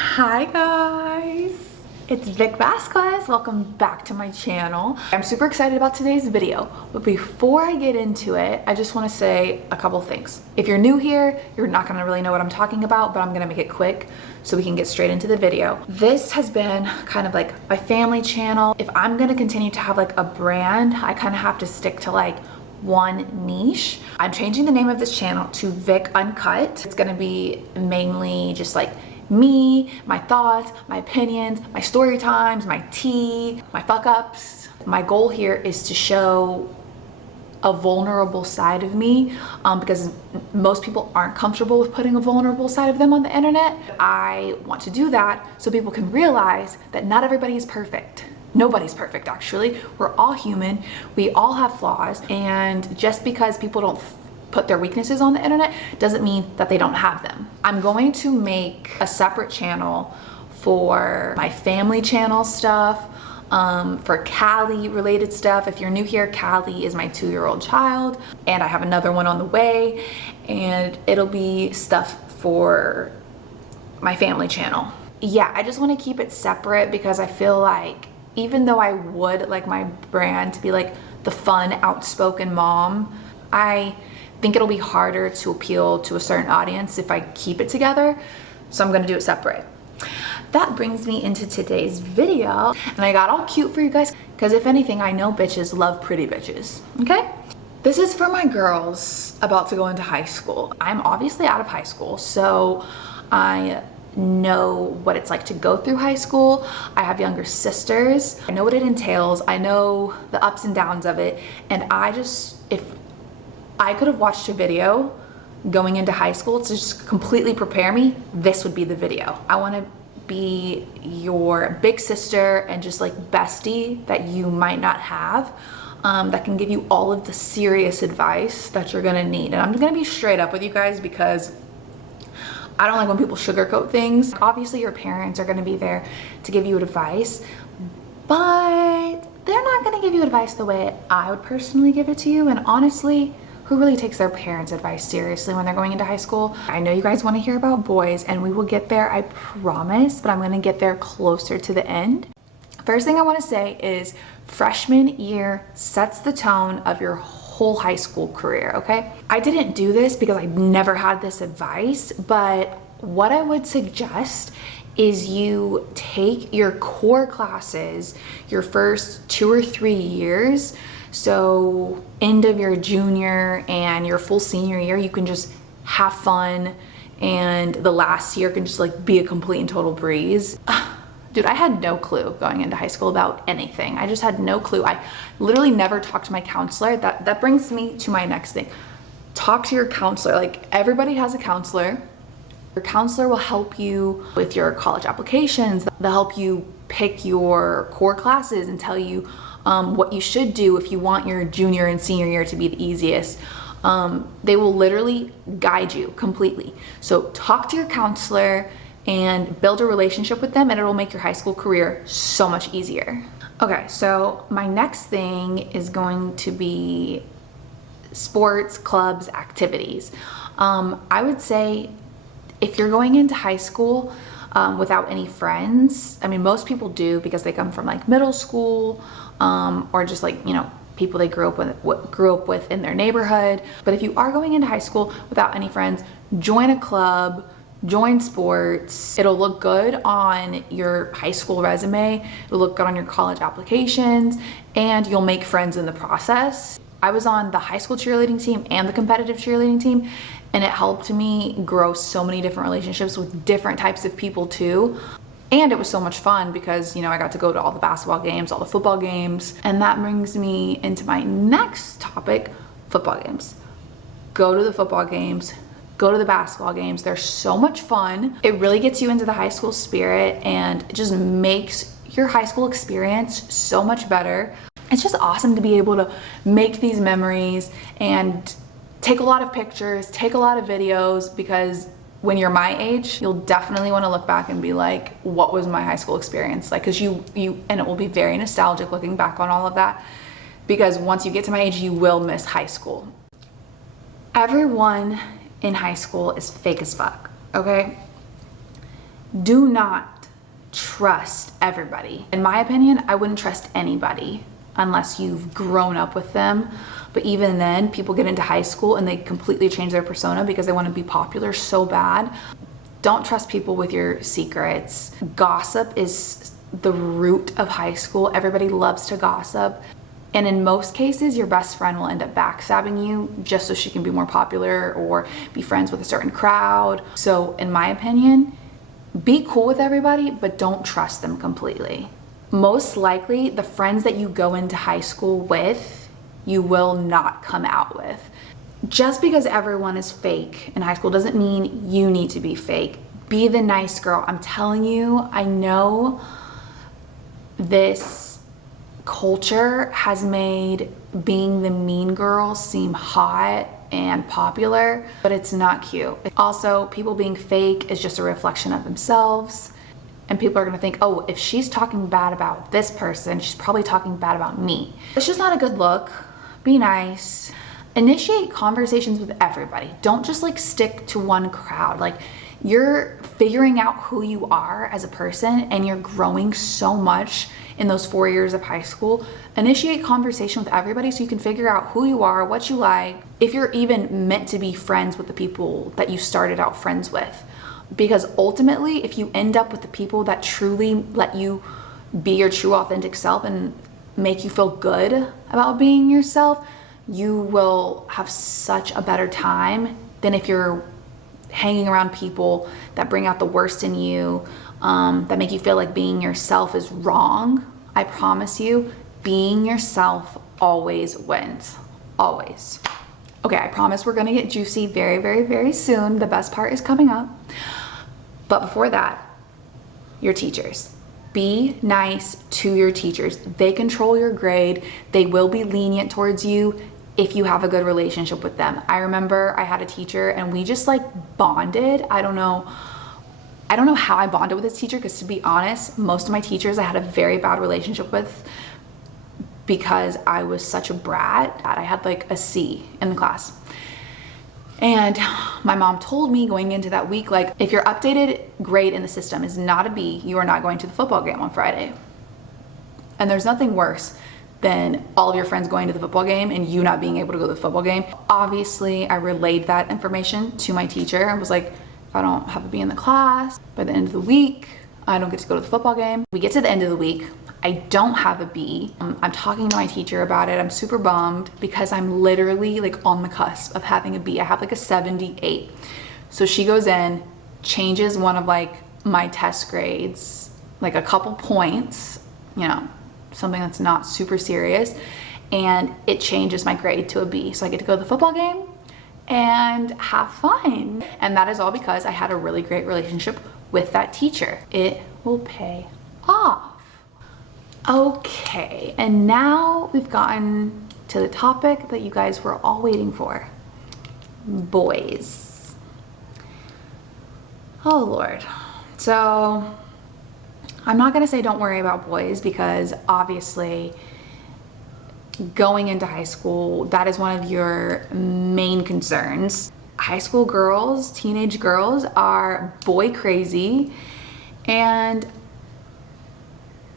Hi guys, it's Vic Vasquez. Welcome back to my channel. I'm super excited about today's video, but before I get into it, I just want to say a couple things. If you're new here, you're not going to really know what I'm talking about, but I'm going to make it quick so we can get straight into the video. This has been kind of like my family channel. If I'm going to continue to have like a brand, I kind of have to stick to like one niche. I'm changing the name of this channel to Vic Uncut. It's going to be mainly just like me, my thoughts, my opinions, my story times, my tea, my fuck ups. My goal here is to show a vulnerable side of me because most people aren't comfortable with putting a vulnerable side of them on the internet. I want to do that so people can realize that not everybody is perfect. Nobody's perfect, actually. We're all human. We all have flaws. And just because people don't put their weaknesses on the internet doesn't mean that they don't have them. I'm going to make a separate channel for my family channel stuff, for Callie related stuff. If you're new here, Callie is my 2-year-old child, and I have another one on the way, and it'll be stuff for my family channel. Yeah, I just want to keep it separate because I feel like even though I would like my brand to be like the fun, outspoken mom, I think it'll be harder to appeal to a certain audience if I keep it together. So I'm gonna do it separate. That brings me into today's video. And I got all cute for you guys because if anything, I know bitches love pretty bitches, okay? This is for my girls about to go into high school. I'm obviously out of high school, so I know what it's like to go through high school. I have younger sisters. I know what it entails. I know the ups and downs of it. And if I could have watched a video going into high school to just completely prepare me, this would be the video. I want to be your big sister and just like bestie that you might not have, that can give you all of the serious advice that you're gonna need. And I'm gonna be straight up with you guys because I don't like when people sugarcoat things. Obviously your parents are gonna be there to give you advice, but they're not gonna give you advice the way I would personally give it to you. And honestly, who really takes their parents' advice seriously when they're going into high school? I know you guys want to hear about boys, and we will get there, I promise, but I'm going to get there closer to the end. First thing I want to say is freshman year sets the tone of your whole high school career, okay? I didn't do this because I never had this advice, but what I would suggest is you take your core classes your first 2 or 3 years. So end of your junior and your full senior year, you can just have fun, and the last year can just like be a complete and total breeze. Dude, I had no clue going into high school about anything. I just had no clue. I literally never talked to my counselor. That brings me to my next thing. Talk to your counselor. Like, everybody has a counselor. Your counselor will help you with your college applications. They'll help you pick your core classes and tell you what you should do if you want your junior and senior year to be the easiest. They will literally guide you completely. So talk to your counselor and build a relationship with them, and it'll make your high school career so much easier. Okay, so my next thing is going to be sports, clubs, activities. I would say if you're going into high school without any friends, I mean, most people do because they come from like middle school, or just like, you know, people they grew up with in their neighborhood. But if you are going into high school without any friends, join a club, join sports. It'll look good on your high school resume. It'll look good on your college applications, and you'll make friends in the process. I was on the high school cheerleading team and the competitive cheerleading team, and it helped me grow so many different relationships with different types of people too. And it was so much fun because, you know, I got to go to all the basketball games, all the football games. And that brings me into my next topic, football games. Go to the football games, go to the basketball games. They're so much fun. It really gets you into the high school spirit, and it just makes your high school experience so much better. It's just awesome to be able to make these memories and take a lot of pictures, take a lot of videos, because when you're my age, you'll definitely want to look back and be like, what was my high school experience like? Because and it will be very nostalgic looking back on all of that, because once you get to my age, you will miss high school. Everyone in high school is fake as fuck, okay? Do not trust everybody. In my opinion, I wouldn't trust anybody unless you've grown up with them. But even then, people get into high school and they completely change their persona because they want to be popular so bad. Don't trust people with your secrets. Gossip is the root of high school. Everybody loves to gossip. And in most cases, your best friend will end up backstabbing you just so she can be more popular or be friends with a certain crowd. So in my opinion, be cool with everybody, but don't trust them completely. Most likely, the friends that you go into high school with, you will not come out with. Just because everyone is fake in high school doesn't mean you need to be fake. Be the nice girl. I'm telling you, I know this culture has made being the mean girl seem hot and popular, but it's not cute. Also, people being fake is just a reflection of themselves. And people are gonna think, oh, if she's talking bad about this person, she's probably talking bad about me. It's just not a good look. Be nice. Initiate conversations with everybody. Don't just like stick to one crowd. Like, you're figuring out who you are as a person and you're growing so much in those 4 years of high school. Initiate conversation with everybody so you can figure out who you are, what you like, if you're even meant to be friends with the people that you started out friends with. Because ultimately, if you end up with the people that truly let you be your true authentic self and make you feel good about being yourself, you will have such a better time than if you're hanging around people that bring out the worst in you, that make you feel like being yourself is wrong. I promise you, being yourself always wins. Always. Okay, I promise we're gonna get juicy very, very, very soon. The best part is coming up. But before that, your teachers. Be nice to your teachers. They control your grade. They will be lenient towards you if you have a good relationship with them. I remember I had a teacher and we just like bonded. I don't know how I bonded with this teacher, because to be honest, most of my teachers I had a very bad relationship with because I was such a brat. I had like a C in the class. And my mom told me going into that week, like, if your updated grade in the system is not a B, you are not going to the football game on Friday. And there's nothing worse than all of your friends going to the football game and you not being able to go to the football game. Obviously, I relayed that information to my teacher and was like, if I don't have a B in the class by the end of the week, I don't get to go to the football game. We get to the end of the week, I don't have a B. I'm talking to my teacher about it. I'm super bummed because I'm literally like on the cusp of having a B. I have like a 78. So she goes in, changes one of like my test grades, like a couple points, you know, something that's not super serious, and it changes my grade to a B. So I get to go to the football game and have fun. And that is all because I had a really great relationship with that teacher. It will pay off. Okay, and now we've gotten to the topic that you guys were all waiting for. Boys. Oh Lord. So I'm not gonna say don't worry about boys, because obviously going into high school, that is one of your main concerns. High school girls, teenage girls are boy crazy, and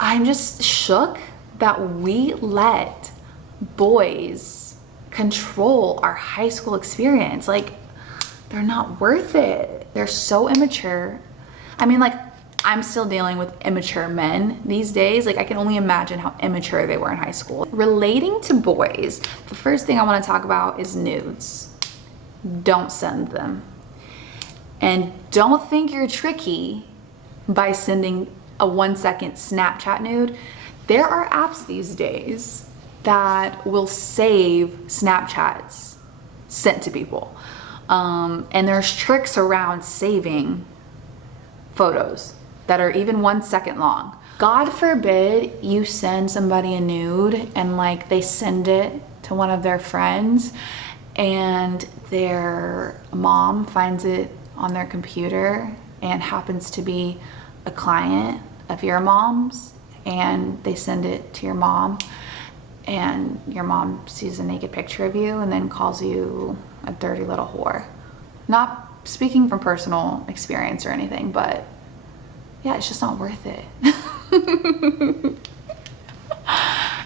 I'm just shook that we let boys control our high school experience. Like, they're not worth it. They're so immature. I mean, like, I'm still dealing with immature men these days. Like, I can only imagine how immature they were in high school. Relating to boys, the first thing I want to talk about is nudes. Don't send them. And don't think you're tricky by sending a 1-second Snapchat nude. There are apps these days that will save Snapchats sent to people. And there's tricks around saving photos that are even 1 second long. God forbid you send somebody a nude and like they send it to one of their friends and their mom finds it on their computer and happens to be a client of your mom's, and they send it to your mom and your mom sees a naked picture of you and then calls you a dirty little whore. Not speaking from personal experience or anything, but yeah, it's just not worth it.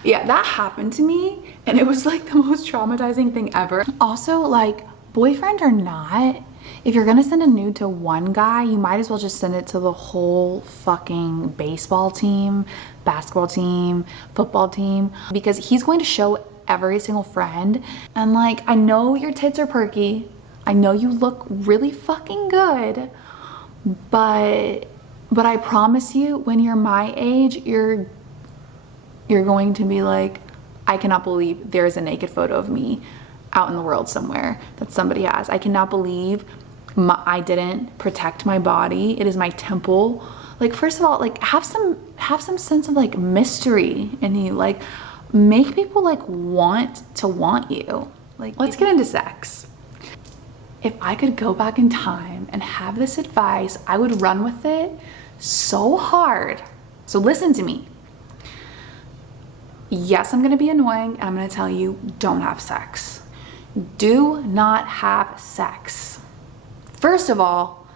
Yeah, that happened to me and it was like the most traumatizing thing ever. Also, like, boyfriend or not, if you're gonna send a nude to one guy, you might as well just send it to the whole fucking baseball team, basketball team, football team, because he's going to show every single friend. And like, I know your tits are perky, I know you look really fucking good, but I promise you, when you're my age, you're going to be like, I cannot believe there's a naked photo of me out in the world somewhere that somebody has. I cannot believe I didn't protect my body. It is my temple. Like, first of all, like, have some sense of like mystery in you. Like, make people like want you. Like, let's get into sex. If I could go back in time and have this advice, I would run with it so hard. So listen to me. Yes, I'm gonna be annoying and I'm gonna tell you, don't have sex. Do not have sex. First of all,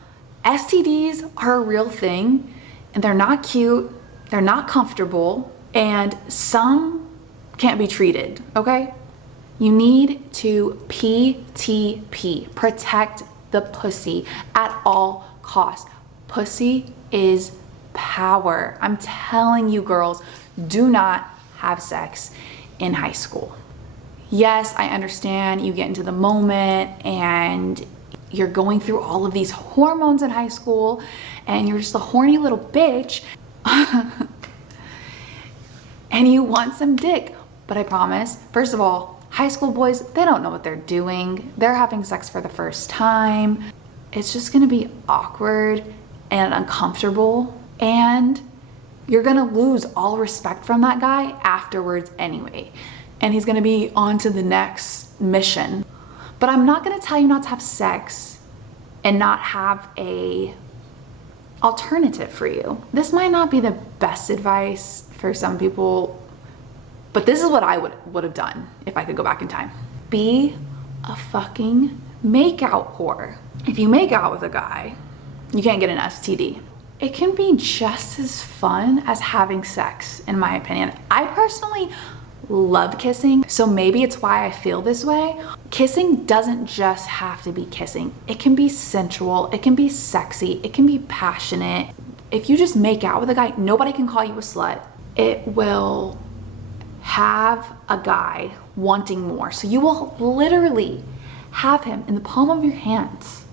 STDs are a real thing and they're not cute, they're not comfortable, and some can't be treated, okay? You need to PTP, protect the pussy at all costs. Pussy is power. I'm telling you girls, do not have sex in high school. Yes, I understand you get into the moment and you're going through all of these hormones in high school and you're just a horny little bitch and you want some dick. But I promise, first of all, high school boys, they don't know what they're doing. They're having sex for the first time. It's just gonna be awkward and uncomfortable, and you're gonna lose all respect from that guy afterwards anyway. And he's gonna be on to the next mission. But I'm not gonna tell you not to have sex and not have a alternative for you. This might not be the best advice for some people, but this is what I would have done if I could go back in time. Be a fucking makeout whore. If you make out with a guy, you can't get an STD. It can be just as fun as having sex, in my opinion. I personally love kissing, so maybe it's why I feel this way. Kissing doesn't just have to be kissing. It can be sensual, it can be sexy, it can be passionate. If you just make out with a guy, nobody can call you a slut. It will have a guy wanting more. So you will literally have him in the palm of your hands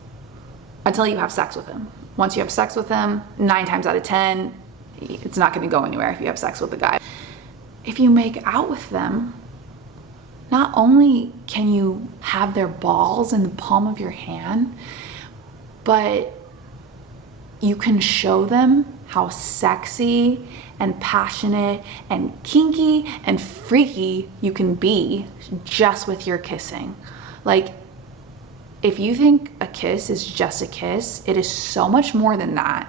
until you have sex with him. Once you have sex with him, 9 times out of 10, it's not gonna go anywhere if you have sex with a guy. If you make out with them, not only can you have their balls in the palm of your hand, but you can show them how sexy and passionate and kinky and freaky you can be just with your kissing. Like, if you think a kiss is just a kiss, it is so much more than that.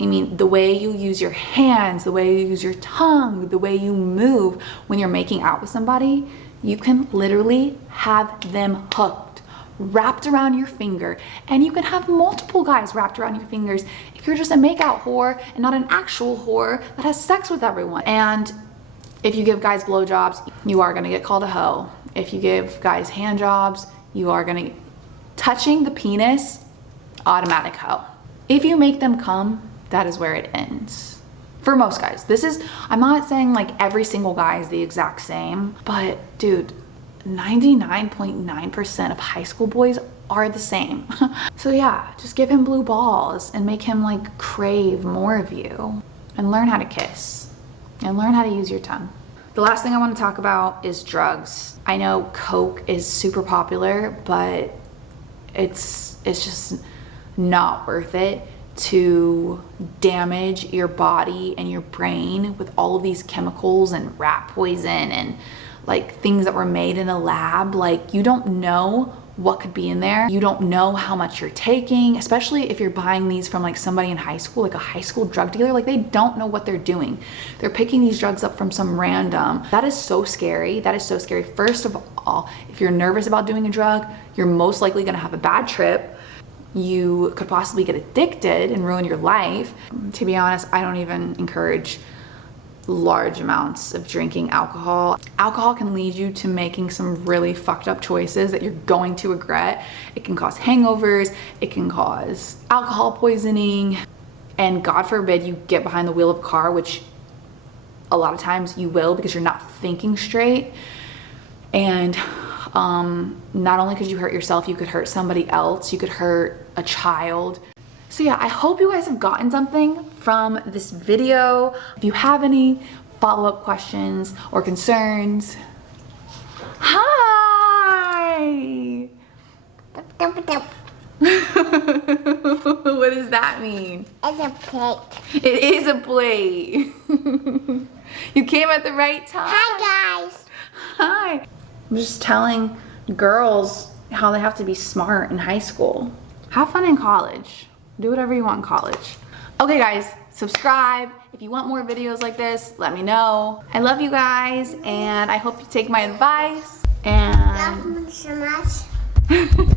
I mean, the way you use your hands, the way you use your tongue, the way you move when you're making out with somebody, you can literally have them hooked, wrapped around your finger, and you can have multiple guys wrapped around your fingers if you're just a makeout whore and not an actual whore that has sex with everyone. And if you give guys blowjobs, you are gonna get called a hoe. If you give guys hand jobs, you are gonna, touching the penis, automatic hoe. If you make them come, that is where it ends. For most guys. This is, I'm not saying like every single guy is the exact same, but dude, 99.9% of high school boys are the same. So yeah, just give him blue balls and make him like crave more of you, and learn how to kiss and learn how to use your tongue. The last thing I want to talk about is drugs. I know Coke is super popular, but it's just not worth it to damage your body and your brain with all of these chemicals and rat poison and like things that were made in a lab. Like, you don't know what could be in there. You don't know how much you're taking, especially if you're buying these from like somebody in high school, like a high school drug dealer. Like, they don't know what they're doing. They're picking these drugs up from some random. That is so scary. That is so scary. First of all, if you're nervous about doing a drug, you're most likely gonna have a bad trip. you could possibly get addicted and ruin your life. To be honest, I don't even encourage large amounts of drinking alcohol. Alcohol can lead you to making some really fucked up choices that you're going to regret. It can cause hangovers, it can cause alcohol poisoning, and God forbid you get behind the wheel of a car, which a lot of times you will because you're not thinking straight. And not only could you hurt yourself, you could hurt somebody else, you could hurt a child. So yeah, I hope you guys have gotten something from this video. If you have any follow-up questions or concerns, hi! What does that mean? It's a plate. It is a plate. You came at the right time. Hi, guys. Hi. I'm just telling girls how they have to be smart in high school. Have fun in college. Do whatever you want in college. Okay guys, subscribe. If you want more videos like this, let me know. I love you guys and I hope you take my advice. And Love you so much.